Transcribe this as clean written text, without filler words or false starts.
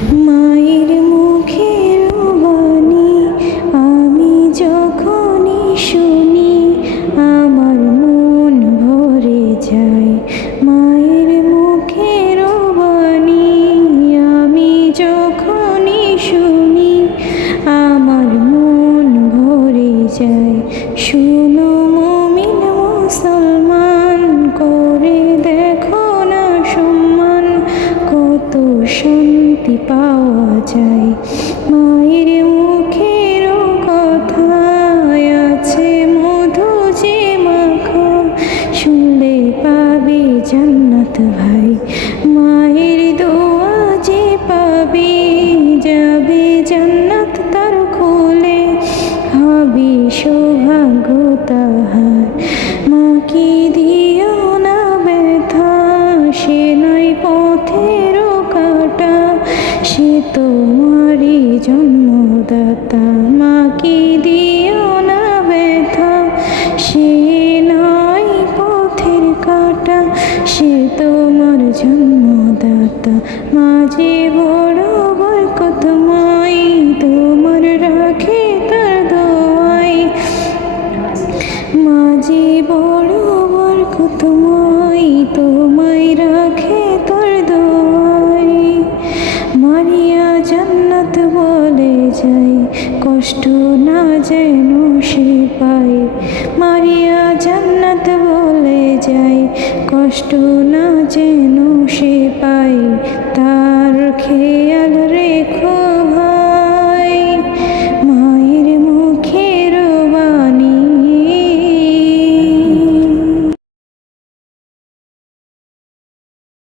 মায়ের মুখের বাণী আমি যখনই শুনি আমার মন ভরে যায়। মায়ের মুখের বাণী আমি যখনই শুনি আমার মন ভরে যায়। শুনো মুমিন মুসলমান, করে দেখো না সম্মান, কত শান্তি পাওয়া যায়। মায়ের মুখের কথায় আছে মধু যে মাখা, শুনলে পাবে জান্নাত ভাই। মায়ের দোয়া যে পাবে যাবে জান্নাত তার কোলে, হবে সৌভাগ্য তাহার। মাকে দিও না ব্যথা, সে নয় পথের কাটা, সে তোমারই জন্মদাতা। মাকে দিও না ব্যথা, সে নয় পথের কাটা, সে তোমার জন্মদাতা। মা যে বড় বরকতময়, তোমার রাখে তার দোয়ায়। মা যে বড় বরকতময়, তোমায় রাখে তার দোয়ায়। মারিয়া জান্নাত বলে যায়, কষ্ট না যেন সে পায়। মারিয়া জান্নাত বলে যায়, কষ্ট না যেন সে পায়। তার খেয়ে